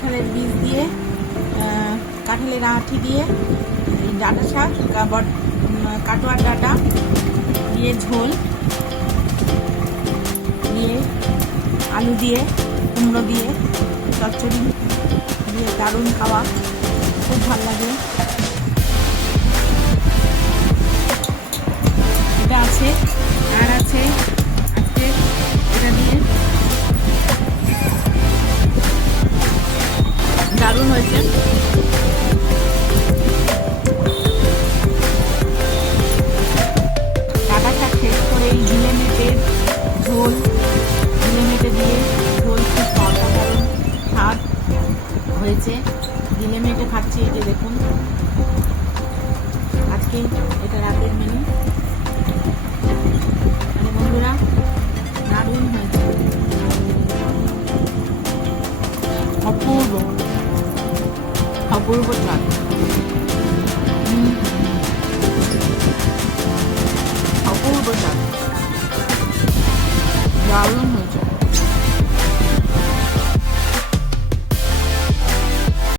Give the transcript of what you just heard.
কাঁঠালের বীজ দিয়ে, কাঁঠালের আঁটি দিয়ে এই ডাঁটা শাক, কাটোয়ার ডাঁটা দিয়ে ঝোল দিয়ে, আলু দিয়ে, কুমড়ো দিয়ে চচ্চড়ি দিয়ে দারুণ খাওয়া, খুব ভালো লাগে। এটা আছে, আর আছে আজকে এটা দিয়ে দারুণ হয়েছে। ডাঁটা শাক শেষ করে এই ঝিলে মেটে ঝোল, ঝিলে মেটে দিয়ে ঝোল খুব অসাধারণ স্বাদ হয়েছে। ঝিলে মেটে খাচ্ছি, এই যে দেখুন আজকে এটা রাতের মেনু। মানে বন্ধুরা দারুণ হয়েছে, অপূর্ব অপূর্ব স্বাদ। অপূর্ব স্বাদ, দারুণ।